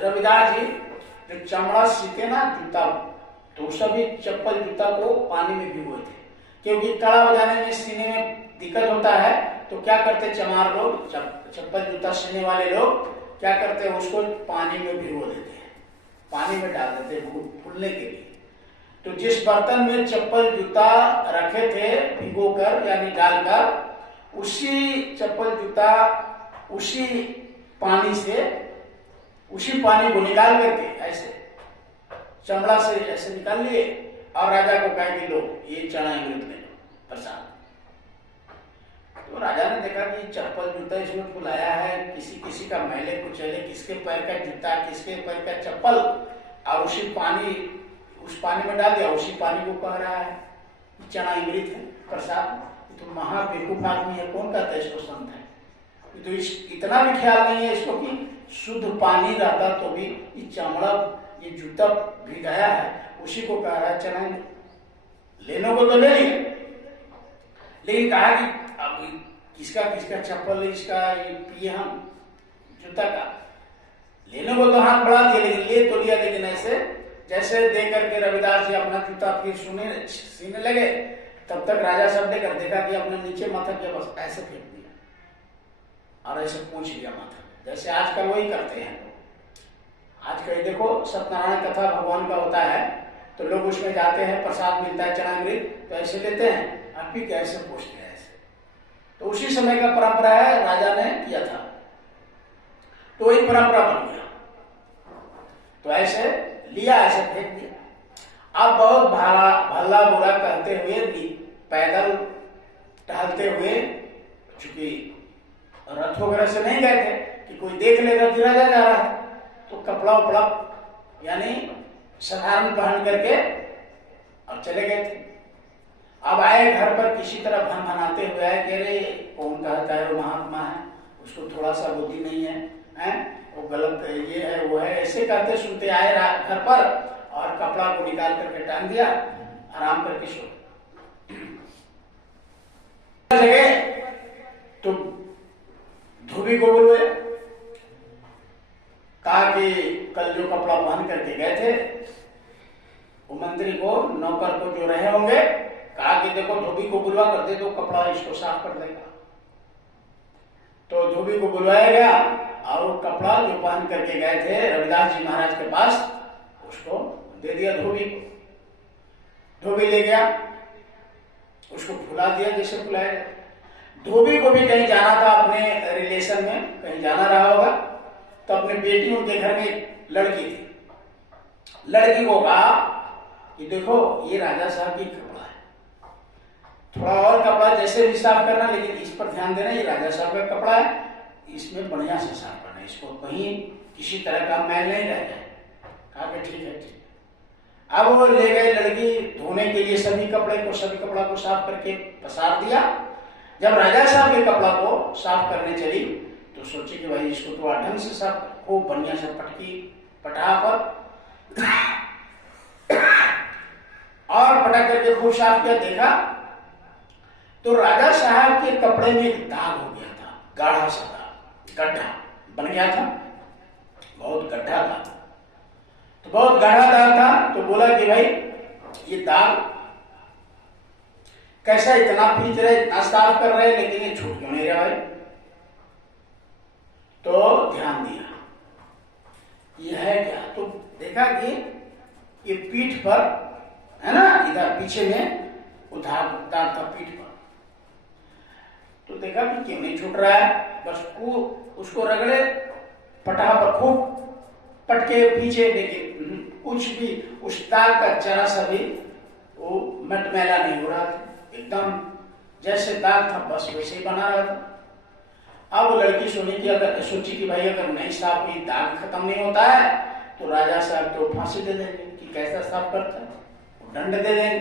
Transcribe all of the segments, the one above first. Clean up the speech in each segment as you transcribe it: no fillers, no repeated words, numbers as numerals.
रविदास जी जो चमड़ा सीते ना जूता, तो सभी चप्पल जूता को पानी में भिगोए थे, क्योंकि कड़ा हो जाने में सीने में दिक्कत होता है। तो क्या करते चमार लोग, चप्पल जूता सीने वाले लोग क्या करते हैं, उसको पानी में भिगो देते हैं, पानी में डाल देते हैं फूलने के लिए। तो जिस बर्तन में चप्पल जूता रखे थे भिगोकर यानी डालकर, उसी चप्पल जूता उसी पानी से, उसी पानी को निकाल करके ऐसे चमड़ा से ऐसे निकाल लिए और राजा को कहा कि लो ये चना अमृत ले लो प्रसाद। तो राजा ने देखा कि चप्पल जूता इसमें फुलाया है, किसी किसी का मैले कुचैले, किसके पैर का जूता, किसके पैर का चप्पल, और उसी पानी, उस पानी में डाल दिया, उसी पानी को कह रहा है चना अमृत है प्रसाद। तो महाबेवकूफ आदमी है, कौन कहता है इसको संत है? तो इतना भी ख्याल नहीं है इसको कि शुद्ध पानी रहता तो भी ये चमड़ा, ये जूता भिगाया है, उसी को कह रहा है चना। लेने को तो ले लिया, लेकिन कहा कि अब किसका किसका चप्पल, इसका ये पिए हम जूता का, लेने को तो हाथ बढ़ा दिया, लेकिन ले तो लिया, लेकिन ऐसे जैसे दे करके रविदास जी अपना जूता फिर सीने लगे, तब तक राजा साहब ने कर देखा कि अपने नीचे माथा किया, बस ऐसे फेंक दिया और ऐसे पूछ लिया माथा, जैसे आजकल वही करते हैं। आजकल देखो सत्यनारायण कथा भगवान का होता है, तो लोग उसमें जाते हैं, प्रसाद मिलता है चरणामृत, तो ऐसे लेते हैं, आप भी कैसे पूछते हैं ऐसे। तो उसी समय का परंपरा है, राजा ने किया था, तो वही परंपरा बन गया। तो ऐसे लिया, ऐसे फेंक दिया। अब बहुत भला बुरा करते हुए पैदल टहलते हुए, चूंकि रथ वगैरह से नहीं गए थे कि कोई देख लेगा कि राजा जा रहा है, तो कपड़ा उपड़ा यानी साधारण पहन करके और चले गए थे। अब आए घर पर, किसी तरह भनभनाते हुए आए, कह रहे कौन कहता है वो महात्मा है, उसको थोड़ा सा बुद्धि नहीं है, वो गलत है, ये है वो है, ऐसे कहते सुनते आए घर पर और कपड़ा को निकाल करके टांग दिया, आराम करके सो जगह। तो धोबी को बोले, कहा कि कल जो कपड़ा पहन करके गए थे, वो मंत्री को, नौकर को जो रहे होंगे, कहा कि देखो धोबी को बुलवा कर दे दो, कपड़ा इसको साफ कर देगा। तो धोबी को बुलवाया गया और वो कपड़ा जो पहन करके गए थे रविदास जी महाराज के पास, उसको दे दिया धोबी को। धोबी ले गया, उसको फुला दिया जैसे फुलाया। धोबी को भी कहीं जाना था, अपने रिलेशन में कहीं जाना रहा होगा, तो अपनी बेटी, उनके घर में लड़की थी, लड़की को कहा कि देखो ये राजा साहब की कपड़ा है, थोड़ा और कपड़ा जैसे भी साफ करना, लेकिन इस पर ध्यान देना, ये राजा साहब का कपड़ा है, इसमें बढ़िया से साफ करना, इसको कहीं किसी तरह का मैल नहीं रह जाए। कहा कि ठीक है ठीक। अब वो ले गए लड़की धोने के लिए, सभी कपड़ा को साफ करके पसार दिया। जब राजा साहब के कपड़ा को साफ करने चली, तो सोचे कि भाई इसको तो ढंग से साफ, खूब बढ़िया से पटा पर और पटक करके खूब साफ किया। देखा तो राजा साहब के कपड़े में एक दाग हो गया था, गाढ़ा सा दाग, गड्ढा बन गया था, बहुत गड्ढा था, तो बहुत गाढ़ा दाग था। तो बोला कि भाई ये दाग कैसा, इतना खींच रहे, इतना साफ कर रहे, लेकिन ये छूट क्यों नहीं रहा भाई? तो ध्यान दिया, ये है क्या? तो देखा कि ये पीठ पर है ना, इधर पीछे में दाग था पीठ पर। तो देखा कि क्यों नहीं छूट रहा है, बस उसको रगड़े, पटा पर खूब पटके पीछे, लेकिन कुछ भी उस दाग का जरा सा भी वो मटमैला नहीं हो रहा था, एकदम जैसे दाग था बस वैसे ही बना रहा था। अब लड़की सोची कि भाई अगर नहीं साफ, ये दाग खत्म नहीं होता है, तो राजा साहब तो फांसी दे देंगे कि कैसा साफ करता है, दंड दे देंगे।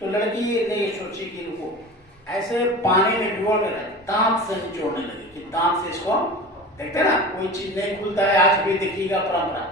तो लड़की ने सोची कि रुको, ऐसे पानी में भिगो कर दांत से निचोड़ने लगी, कि दांत से इसको, देखते ना कोई चीज नहीं खुलता है, आज भी देखिएगा परंपरा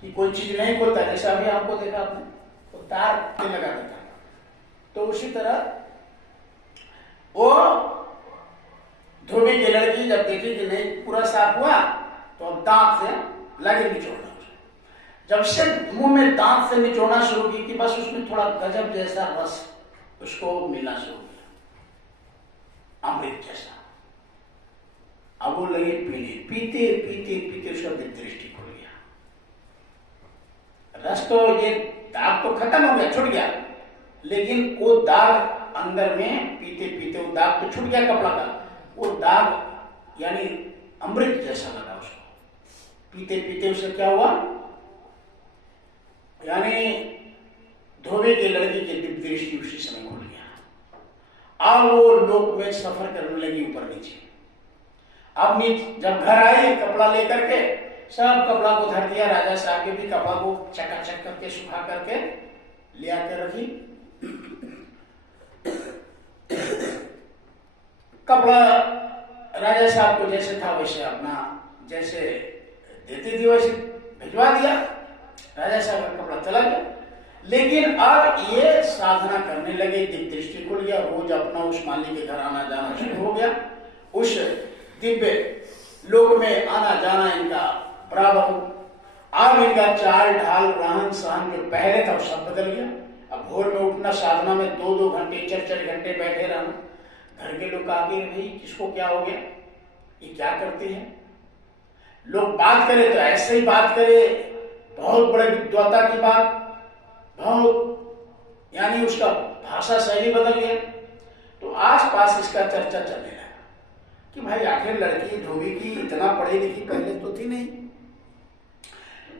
कि कोई चीज नहीं खुलता, जैसा अभी आपको देखा आपने, तो तार लगा देता। तो उसी तरह वो धोबी की लड़की जब देखी कि नहीं पूरा साफ हुआ, तो अब दांत से लगे निचोड़ना, जब से मुंह में दांत से निचोड़ना शुरू की कि बस उसमें थोड़ा गजब जैसा रस उसको मिलना शुरू किया, अमृत जैसा। अब वो लगे पीने, पीते पीते पीते उसका दृष्टि खुल गया। रस तो ये दाग तो खत्म हो गया, छूट गया, लेकिन वो दाग अंदर में पीते पीते वो दाग तो छूट गया कपड़ा का, वो दाग यानी अमृत जैसा लगा उसको। पीते पीते उसे क्या हुआ, यानी धोबी की लड़की की दिव्य दृष्टि उसी समय खुल गया। अब वो लोक में सफर करने लगी ऊपर नीचे। अब जब घर आई कपड़ा लेकर के सब कपड़ा को धर दिया, राजा साहब के भी कपड़ा को चकाचक करके सुखा करके ले आकर रखी। कपड़ा राजा साहब को जैसे था वैसे अपना जैसे देती थी वैसे भिजवा दिया, राजा साहब का कपड़ा चला गया। लेकिन अब ये साधना करने लगे, दिव्य दृष्टि खुल गया, रोज अपना उस माली के घर आना जाना शुरू हो गया, उस दिव्य लोक में आना जाना इनका बराबर हो। अब इनका चाल ढाल रहन सहन जो पहले था सब बदल गया। अब भोर में उठना, साधना में 2-2 घंटे 4-4 घंटे बैठे रहना। घर के लोग आगे भाई किसको क्या हो गया, ये क्या करते हैं। लोग बात करे तो ऐसे ही बात करे, बहुत बड़े विद्वता की बात, बहुत यानी उसका भाषा शैली बदल गया। तो आस पास इसका चर्चा चलने लगा कि भाई आखिर लड़की धोबी की इतना पढ़ी लिखी पहले तो थी नहीं,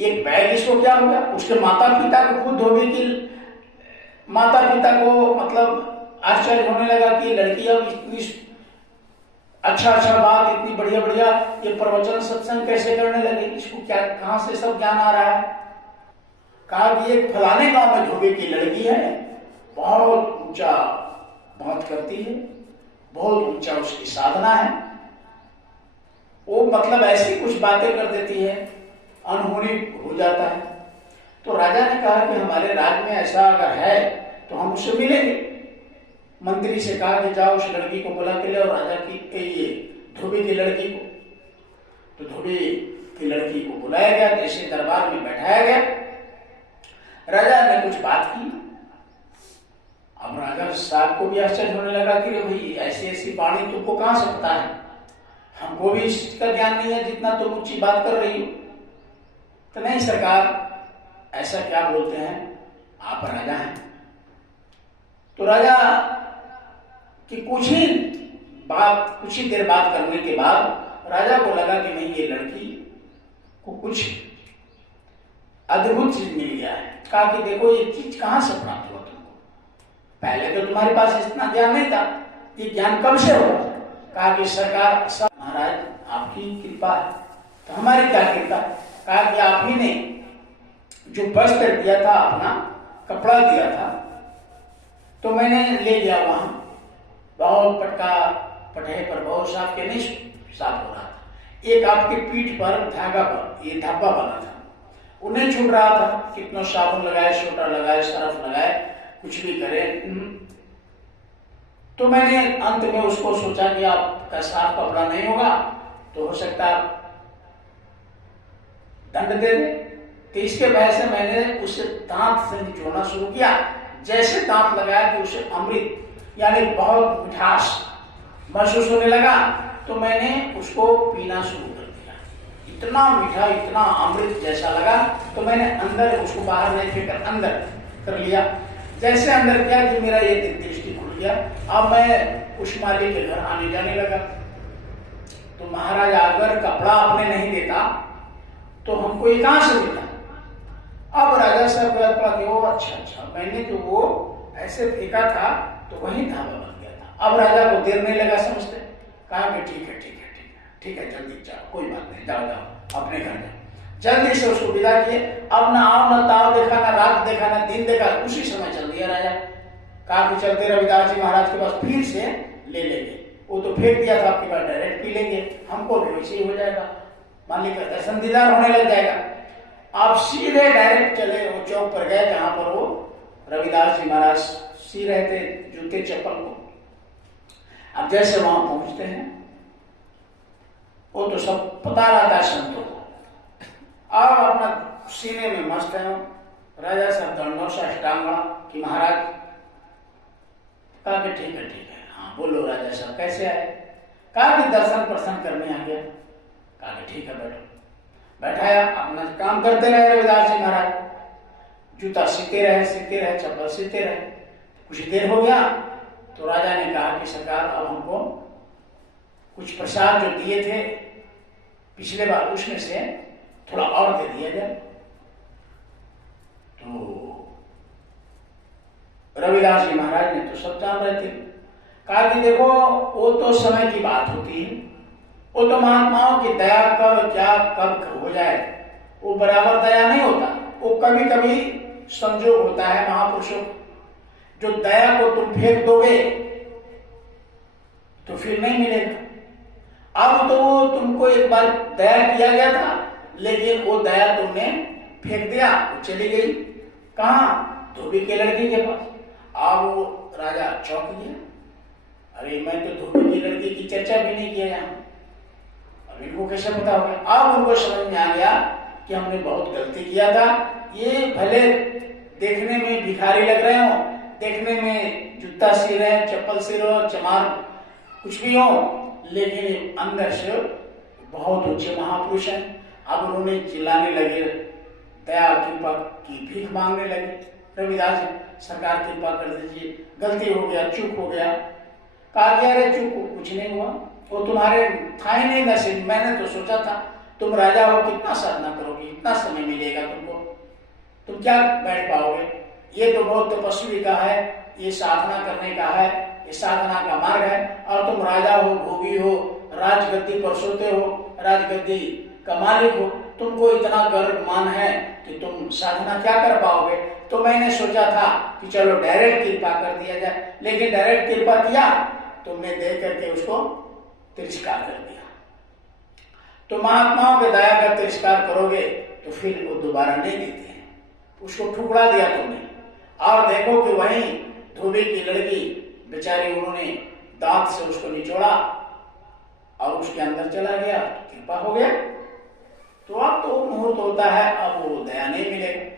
एक बैग इसको क्या हो गया। उसके माता पिता को, खुद धोबी की माता पिता को मतलब आश्चर्य होने लगा कि लड़की अब इतनी अच्छा बात, इतनी बढ़िया बढ़िया ये प्रवचन सत्संग कैसे करने लगे, इसको क्या कहां से सब ज्ञान आ रहा है। कहा कि एक फलाने गांव में धोबी की लड़की है, बहुत ऊंचा बात करती है, बहुत ऊंचा उसकी साधना है, वो मतलब ऐसी कुछ बातें कर देती है, अनहोनी हो जाता है। तो राजा ने कहा कि हमारे राज्य में ऐसा अगर है तो हम उससे मिलेंगे। मंत्री से कहा कि जाओ उस लड़की को बुला के ले, और राजा की ये धोबी की लड़की को, तो धोबी की लड़की को बुलाया गया, जैसे दरबार में बैठाया गया। राजा ने कुछ बात की। अब राजा साहब को भी आश्चर्य होने लगा कि भाई ऐसी ऐसी वाणी तुमको कहां से पता है, हमको भी इसका ज्ञान नहीं है जितना तुम ऊंची बात कर रही हो। तो नहीं सरकार, ऐसा क्या बोलते हैं, आप राजा हैं। तो राजा की कुछ ही देर बात करने के बाद राजा को लगा कि नहीं, ये लड़की को कुछ अद्भुत चीज मिल गया है। कहा कि देखो ये चीज कहां से प्राप्त हुआ तुमको, पहले तो तुम्हारे पास इतना ज्ञान नहीं था, ये ज्ञान कब से हुआ। कहा कि सरकार सब महाराज आपकी कृपा है। तो हमारी क्या कृपा है। कहा कि आप ही ने जो वस्त्र दिया था, अपना कपड़ा दिया था, तो मैंने ले लिया वहां, बहुत पटहे पर बहुत साफ के नहीं साफ हो रहा था। एक आपकी पीठ पर धागा पर ये धब्बा बना था, वो नहीं छूट रहा था। कितना साबुन लगाए, सोटा लगाए, सरफ लगाए, कुछ भी करे। तो मैंने अंत में उसको सोचा कि आपका साफ कपड़ा नहीं होगा तो हो सकता है दंड दे दे। तो इसके वजह से मैंने उसे दांत से निचोड़ना शुरू किया। जैसे दांत लगाया कि उसे अमृत यानी बहुत मिठास महसूस होने लगा, तो मैंने उसको पीना शुरू कर दिया। इतना मीठा, इतना अमृत जैसा लगा, तो मैंने अंदर उसको बाहर नहीं फेंकर अंदर कर लिया। जैसे अंदर किया कि मेरा ये दृष्टि खुल गया। अब मैं उस माली के घर आने जाने लगा। तो महाराज अगर कपड़ा आपने नहीं देता तो हमको ये कहां से मिला। अब राजा साहब को अच्छा मैंने तो वो ऐसे फेंका था तो वही धागा बन गया था। अब राजा को देर नहीं लगा समझते। कहा कि ठीक है जल्दी जाओ, कोई बात नहीं, जाओ अपने घर जाओ। जल्दी से उसको विदा किए। अब ना आओ ना ताव देखा, ना रात देखा, ना दिन देखा, उसी समय चल दिया राजा। कहा कि चलते रविदास जी महाराज के पास फिर से ले लेंगे, वो तो फेंक दिया था, आपके पास डायरेक्ट पी लेंगे, हमको भी वैसे ही हो जाएगा, मालिक का दर्शन दीदार होने लग जाएगा। आप सीधे डायरेक्ट चले वो चौक पर गए जहां पर वो रविदास जी महाराज सी रहे थे जूते चप्पल को। अब जैसे वहां पहुंचते हैं, वो तो सब पता रहता है संतों को। अब अपना सीने में मस्त है। राजा साहब दंडों से हटांगा कि महाराज, कहा कि ठीक है ठीक है, हाँ बोलो राजा साहब कैसे आए? कहा कि दर्शन प्रसन्न करने आ गया। कहा कि ठीक है बैठो। बैठाया, अपना काम करते रहे रविदास जी महाराज, जूता सीते रहे, चप्पल सीते रहे। कुछ देर हो गया तो राजा ने कहा कि सरकार अब हमको कुछ प्रसाद जो दिए थे पिछले बार उसमें से थोड़ा और दे दिया जाए। तो रविदास जी महाराज ने तो सब जान रहे थे। कहा कि देखो वो तो समय की बात होती है, वो तो महात्माओं की दया कब क्या कब हो जाए वो बराबर दया नहीं होता। वो कभी कभी संजोग होता है महापुरुषों, जो दया को तुम फेंक दोगे तो फिर नहीं मिलेगा। अब तो तुमको एक बार दया किया गया था, लेकिन वो दया तुमने फेंक दिया, वो चली गई कहाँ? धोबी के लड़की के पास। अब वो राजा चौंक गया, अरे मैं तो धोबी की लड़की की चर्चा भी नहीं किया यहाँ, अब इनको कैसे पता हो गया? अब उनको समझ में आ गया कि हमने बहुत गलती किया था। ये भले देखने में भिखारी लग रहे हो, देखने में जूता सी रहे, चप्पल सी रहे, चमार कुछ भी हो, लेकिन अंदर से बहुत ऊंचे महापुरुष हैं। अब उन्होंने चिल्लाने लगे, दया कृपा की भीख मांगने लगे। रविदास जी सरकार कृपा कर दीजिए, गलती हो गया, चूक हो गया। कहा कि अरे चूक कुछ नहीं हुआ, वो तुम्हारे था ही नहीं नसीब। मैंने तो सोचा था तुम राजा हो, कितना साधना करोगे, इतना समय मिलेगा तुमको, तुम क्या बैठ पाओगे? ये तो बहुत तपस्वी का है, ये साधना करने का है, ये साधना का मार्ग है, और तुम राजा हो, भोगी हो, राजगद्दी पर सोते हो, राजगद्दी का मालिक हो, तुमको इतना गर्व मान है कि तुम साधना क्या कर पाओगे? तो मैंने सोचा था कि चलो डायरेक्ट कृपा कर दिया जाए, लेकिन डायरेक्ट कृपा किया तुमने देख करके उसको तिरस्कार कर दिया। तो महात्माओं के दया का तिरस्कार करोगे तो फिर वो दोबारा नहीं देते हैं, उसको ठुकरा दिया तुमने। और देखो कि वहीं धोबी की लड़की बेचारी, उन्होंने दांत से उसको निचोड़ा और उसके अंदर चला गया, कृपा हो गया। तो अब तो मुहूर्त होता है, अब वो दया नहीं मिलेगा।